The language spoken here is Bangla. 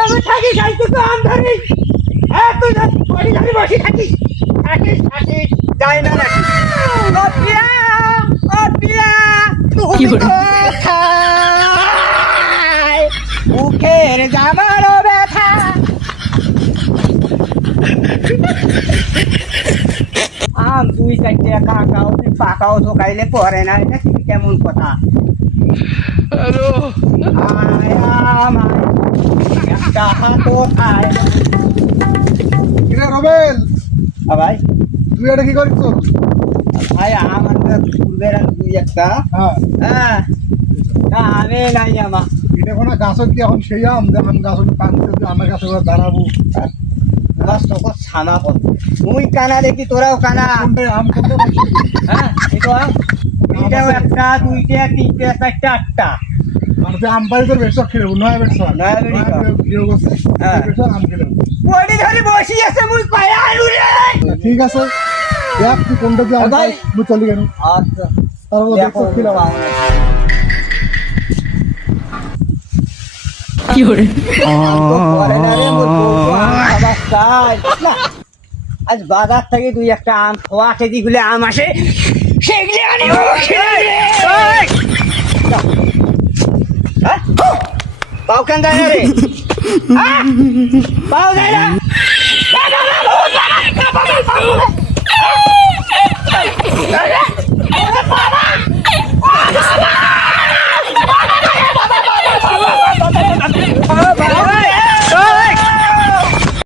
আমি থাকি খাইতে তো আম ধরি হ্যাঁ তুই বড়ি ধরি বসে থাকিস থাকিস থাকিস যাই না নাকি ও পিয়া তুমি কোথায় মুখের জামারও ব্যথা আম দুই চারটে কাকাও তুই পাকাও শোকাইলে পরে না এটা কি কেমন কথা হ্যালো আয় আমায় একটা হাতো আয় কিরে রবেল, ভাই তুই এটা কি করিস? ভাই আমার পূর্বের দুই একটা হ্যাঁ, হ্যাঁ না আমি নাই আমা এটা কোনো গাছত কি এখন সেই আম যে আম গাছ পানিতে আমার গাছে দাঁড়াবো? আমার সকল ছানা কর তুই কানা দেখি তোরাও কানা কোনটা আম কত বেশি? হ্যাঁ এটা এইটাও একটা দুইটা তিনটে চারটা আটটা মানে যে আম পাই তোর বেশি খেয়ে নয় বেশি নয়া বেশি খাও। খেয়ে গেছে হ্যাঁ। বেশি আম খেলে বডি ধরে বসি আছে মুই কয়া আলু রে ঠিক আছে, দেখ তুই কোনটা কি আম ভাই। পাই তুই চলি কেন আচ্ছা তারপর দেখো খেলাম। কি করে আজ বাজার থেকে দুই একটা আম খোয়া কেজি গুলো আম আসে সেগুলি আনি পাও কেন যায় না রে পাও যায় না